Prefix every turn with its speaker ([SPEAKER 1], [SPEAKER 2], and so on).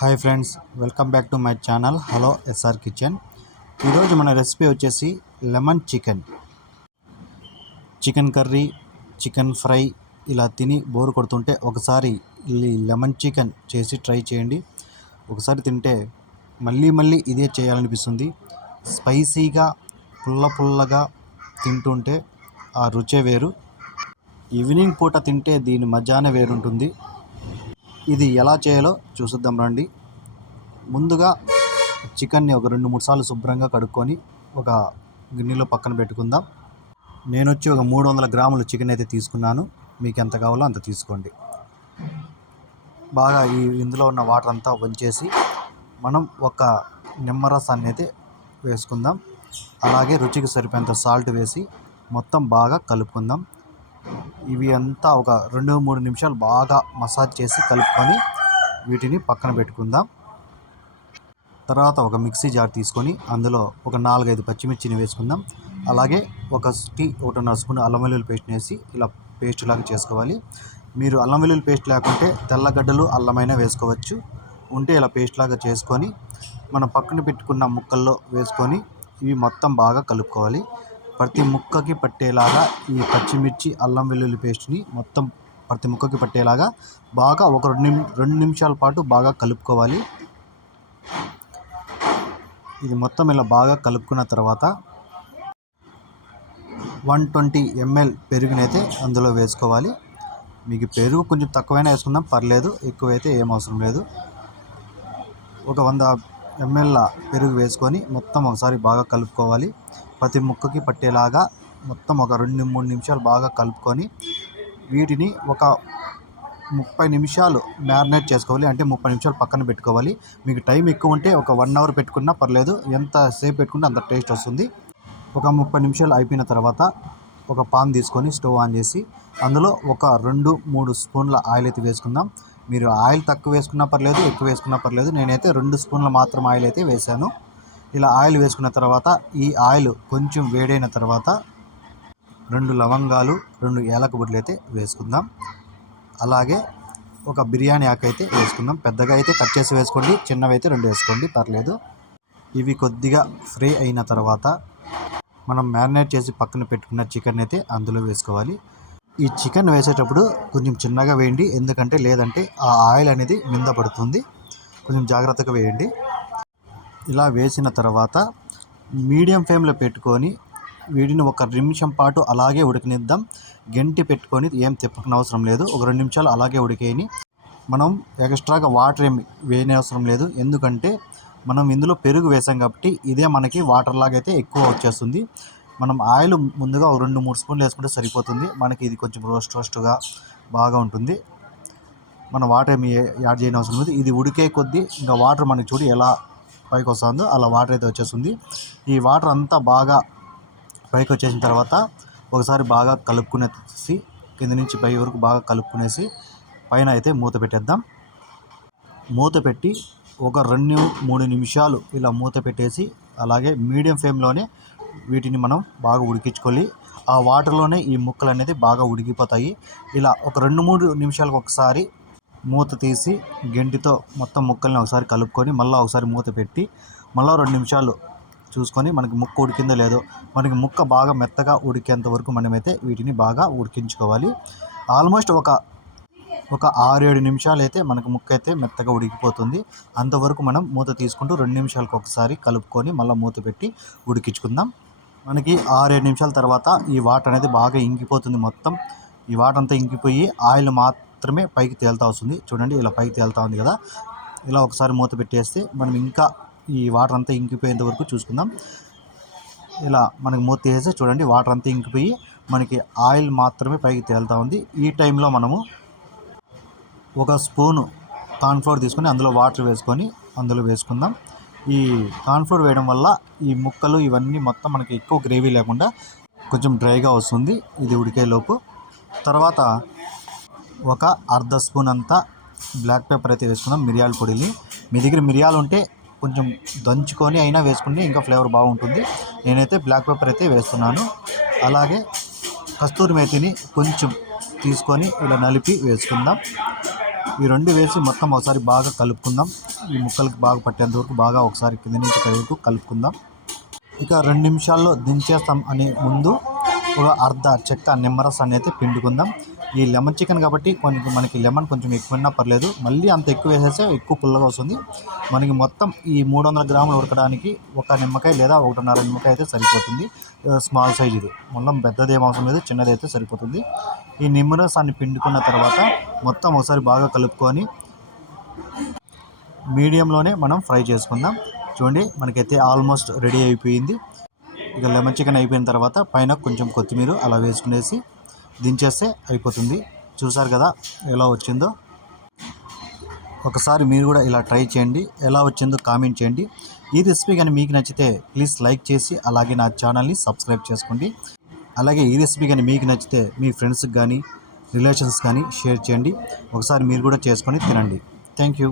[SPEAKER 1] Hi friends welcome back to my channel. Hello SR kitchen. ఈరోజు మన recipe వచ్చేసి lemon chicken. Chicken curry chicken fry ఇలా తిని bore కొడుతుంటే ఒకసారి ఈ లెమన్ చికెన్ చేసి ట్రై చేయండి. ఒకసారి తింటే మళ్ళీ మళ్ళీ ఇదే చేయాలనిపిస్తుంది. స్పైసీగా పుల్ల పుల్లగా తింటుంటే ఆ రుచే వేరు. ఈవినింగ్ పూట తింటే దీని మజానే వేరుంటుంది. ఇది ఎలా చేయాలో చూసిద్దాం రండి. ముందుగా చికెన్ని ఒక రెండు మూడు సార్లు శుభ్రంగా కడుక్కొని ఒక గిన్నెలో పక్కన పెట్టుకుందాం. నేను వచ్చి ఒక మూడు వందల గ్రాముల చికెన్ అయితే తీసుకున్నాను. మీకు ఎంత కావాలో అంత తీసుకోండి. బాగా ఈ ఇందులో ఉన్న వాటర్ అంతా వంచేసి మనం ఒక నిమ్మరసాన్ని అయితే వేసుకుందాం. అలాగే రుచికి సరిపోయేంత సాల్ట్ వేసి మొత్తం బాగా కలుపుకుందాం. ఇవి అంతా ఒక రెండు మూడు నిమిషాలు బాగా మసాజ్ చేసి కలుపుకొని వీటిని పక్కన పెట్టుకుందాం. తర్వాత ఒక మిక్సీ జార్ తీసుకొని అందులో ఒక నాలుగైదు పచ్చిమిర్చిని వేసుకుందాం. అలాగే ఒక టీ ఒకటిన్నర స్పూన్ అల్లం వెల్లుల్లి పేస్ట్ వేసి ఇలా పేస్ట్ లాగా చేసుకోవాలి. మీరు అల్లం వెల్లుల్లి పేస్ట్ లేకుంటే తెల్లగడ్డలు అల్లమైనా వేసుకోవచ్చు. ఉంటే ఇలా పేస్ట్ లాగా చేసుకొని మనం పక్కన పెట్టుకున్న ముక్కల్లో వేసుకొని ఇవి మొత్తం బాగా కలుపుకోవాలి. ప్రతి ముక్కకి పట్టేలాగా ఈ పచ్చిమిర్చి అల్లం వెల్లుల్లి పేస్ట్ని మొత్తం ప్రతి ముక్కకి పట్టేలాగా బాగా ఒక రెండు నిమి రెండు నిమిషాల పాటు బాగా కలుపుకోవాలి. ఇది మొత్తం ఇలా బాగా కలుపుకున్న తర్వాత వన్ ట్వంటీ ఎంఎల్ పెరుగునైతే అందులో వేసుకోవాలి. మీకు పెరుగు కొంచెం తక్కువైనా వేసుకుందాం పర్లేదు. ఎక్కువైతే ఏం అవసరం లేదు. ఒక వంద ఎంఎల్ పెరుగు వేసుకొని మొత్తం ఒకసారి బాగా కలుపుకోవాలి. ప్రతి ముక్కకి పట్టేలాగా మొత్తం ఒక రెండు మూడు నిమిషాలు బాగా కలుపుకొని వీటిని ఒక ముప్పై నిమిషాలు మ్యారినేట్ చేసుకోవాలి. అంటే ముప్పై నిమిషాలు పక్కన పెట్టుకోవాలి. మీకు టైం ఎక్కువ ఉంటే ఒక వన్ అవర్ పెట్టుకున్నా పర్లేదు. ఎంత సేపు పెట్టుకుంటే అంత టేస్ట్ వస్తుంది. ఒక ముప్పై నిమిషాలు అయిపోయిన తర్వాత ఒక పాన్ తీసుకొని స్టవ్ ఆన్ చేసి అందులో ఒక రెండు మూడు స్పూన్ల ఆయిల్ అయితే వేసుకుందాం. మీరు ఆయిల్ తక్కువ వేసుకున్నా పర్లేదు ఎక్కువ వేసుకున్నా పర్లేదు. నేనైతే రెండు స్పూన్ల మాత్రం ఆయిల్ అయితే వేశాను. ఇలా ఆయిల్ వేసుకున్న తర్వాత ఈ ఆయిల్ కొంచెం వేడైన తర్వాత రెండు లవంగాలు రెండు ఏలకబుడ్లు అయితే వేసుకుందాం. అలాగే ఒక బిర్యానీ ఆకు అయితే వేసుకుందాం. పెద్దగా అయితే కట్ చేసి వేసుకోండి చిన్నవి అయితే రెండు వేసుకోండి పర్లేదు. ఇవి కొద్దిగా ఫ్రై అయిన తర్వాత మనం మ్యారినేట్ చేసి పక్కన పెట్టుకున్న చికెన్ అయితే అందులో వేసుకోవాలి. ఈ చికెన్ వేసేటప్పుడు కొంచెం చిన్నగా వేయండి ఎందుకంటే లేదంటే ఆ ఆయిల్ అనేది మింద పడుతుంది. కొంచెం జాగ్రత్తగా వేయండి. ఇలా వేసిన తర్వాత మీడియం ఫ్లేమ్లో పెట్టుకొని వీటిని ఒక నిమిషం పాటు అలాగే ఉడికనిద్దాం. గంటి పెట్టుకొని ఏం తిప్పకన అవసరం లేదు. ఒక రెండు నిమిషాలు అలాగే ఉడికేయని. మనం ఎక్స్ట్రాగా వాటర్ ఏమి వేయని అవసరం లేదు. ఎందుకంటే మనం ఇందులో పెరుగు వేసాం కాబట్టి ఇదే మనకి వాటర్ లాగా అయితే ఎక్కువ వచ్చేస్తుంది. మనం ఆయిల్ ముందుగా ఒక రెండు మూడు స్పూన్లు వేసుకుంటే సరిపోతుంది. మనకి ఇది కొంచెం రోస్ట్ రోస్ట్గా బాగా ఉంటుంది. మనం వాటర్ ఏమి యాడ్ చేయని అవసరం లేదు. ఇది ఉడికే కొద్దీ ఇంకా వాటర్ మనకి చూడు ఎలా పైకి వస్తుంది. అలా వాటర్ అయితే వచ్చేస్తుంది. ఈ వాటర్ అంతా బాగా పైకి వచ్చేసిన తర్వాత ఒకసారి బాగా కలుపుకునేసి కింద నుంచి పై వరకు బాగా కలుపుకునేసి పైన అయితే మూత పెట్టేద్దాం. మూత పెట్టి ఒక రెండు మూడు నిమిషాలు ఇలా మూత పెట్టేసి అలాగే మీడియం ఫ్లేమ్లోనే వీటిని మనం బాగా ఉడికించుకోవాలి. ఆ వాటర్లోనే ఈ ముక్కలు అనేది బాగా ఉడికిపోతాయి. ఇలా ఒక రెండు మూడు నిమిషాలకు ఒకసారి మూత తీసి గెంటితో మొత్తం ముక్కల్ని ఒకసారి కలుపుకొని మళ్ళీ ఒకసారి మూత పెట్టి మళ్ళీ రెండు నిమిషాలు చూసుకొని మనకి ముక్క ఉడికిందో లేదో మనకి ముక్క బాగా మెత్తగా ఉడికేంత వరకు మనమైతే వీటిని బాగా ఉడికించుకోవాలి. ఆల్మోస్ట్ ఒక ఒక ఆరు ఏడు నిమిషాలు అయితే మనకు ముక్క అయితే మెత్తగా ఉడికిపోతుంది. అంతవరకు మనం మూత తీసుకుంటూ రెండు నిమిషాలకు ఒకసారి కలుపుకొని మళ్ళీ మూత పెట్టి ఉడికించుకుందాం. మనకి ఆరేడు నిమిషాల తర్వాత ఈ వాటర్ అనేది బాగా ఇంకిపోతుంది మొత్తం. ఈ వాటర్ అంతా ఇంకిపోయి ఆయిల్ మాత్రమే పైకి తేలుతా వస్తుంది. చూడండి ఇలా పైకి తేలుతా ఉంది కదా. ఇలా ఒకసారి మూత పెట్టేస్తే మనం ఇంకా ఈ వాటర్ అంతా ఇంకిపోయేంత వరకు చూసుకుందాం. ఇలా మనకి మూత తీసేస్తే చూడండి వాటర్ అంతా ఇంకిపోయి మనకి ఆయిల్ మాత్రమే పైకి తేలుతా ఉంది. ఈ టైంలో మనము ఒక స్పూను కార్న్ఫ్లోర్ తీసుకొని అందులో వాటర్ వేసుకొని అందులో వేసుకుందాం. ఈ కార్న్ఫ్లోర్ వేయడం వల్ల ఈ ముక్కలు ఇవన్నీ మొత్తం మనకి ఎక్కువ గ్రేవీ లేకుండా కొంచెం డ్రైగా వస్తుంది. ఇది ఉడికేలోపు తర్వాత ఒక అర్ధ స్పూన్ అంతా బ్లాక్ పెప్పర్ అయితే వేసుకుందాం మిరియాల పొడిని. మీ దగ్గర మిరియాలు ఉంటే కొంచెం దంచుకొని అయినా వేసుకుంటే ఇంకా ఫ్లేవర్ బాగుంటుంది. నేనైతే బ్లాక్ పెప్పర్ అయితే వేస్తున్నాను. అలాగే కస్తూరి మేతిని కొంచెం తీసుకొని ఇలా నలిపి వేసుకుందాం. ఈ రెండు వేసి మొత్తం ఒకసారి బాగా కలుపుకుందాం. ఈ ముక్కలకి బాగా పట్టేంత వరకు బాగా ఒకసారి కింద నుంచి వరకు కలుపుకుందాం. ఇక రెండు నిమిషాల్లో దించేస్తాం అనే ముందు ఒక అర్ధ చెక్క నిమ్మరస్ అనేది పిండుకుందాం. ఈ లెమన్ చికెన్ కాబట్టి కొన్ని మనకి లెమన్ కొంచెం ఎక్కువైనా పర్లేదు. మళ్ళీ అంత ఎక్కువ వేసేస్తే ఎక్కువ పుల్లగా వస్తుంది. మనకి మొత్తం ఈ మూడు వందల గ్రాములు ఉడకడానికి ఒక నిమ్మకాయ లేదా ఒకటిన్నర నిమ్మకాయ అయితే సరిపోతుంది. స్మాల్ సైజ్ ఇది. మొత్తం పెద్దది ఏం అవసరం లేదు చిన్నది అయితే సరిపోతుంది. ఈ నిమ్మరసాన్ని పిండుకున్న తర్వాత మొత్తం ఒకసారి బాగా కలుపుకొని మీడియంలోనే మనం ఫ్రై చేసుకుందాం. చూడండి మనకైతే ఆల్మోస్ట్ రెడీ అయిపోయింది. ఇక లెమన్ చికెన్ అయిపోయిన తర్వాత పైన కొంచెం కొత్తిమీర అలా వేసుకునేసి దించేస్తే అయిపోతుంది. చూసారు కదా ఎలా వచ్చిందో? ఒకసారి మీరు కూడా ఇలా ట్రై చేయండి. ఎలా వచ్చిందో కామెంట్ చేయండి. ఈ రెసిపీ కానీ మీకు నచ్చితే ప్లీజ్ లైక్ చేసి అలాగే నా ఛానల్ని సబ్స్క్రైబ్ చేసుకోండి. అలాగే ఈ రెసిపీ కానీ మీకు నచ్చితే మీ ఫ్రెండ్స్కి కానీ రిలేషన్స్ కానీ షేర్ చేయండి. ఒకసారి మీరు కూడా చేసుకొని తినండి. Thank you.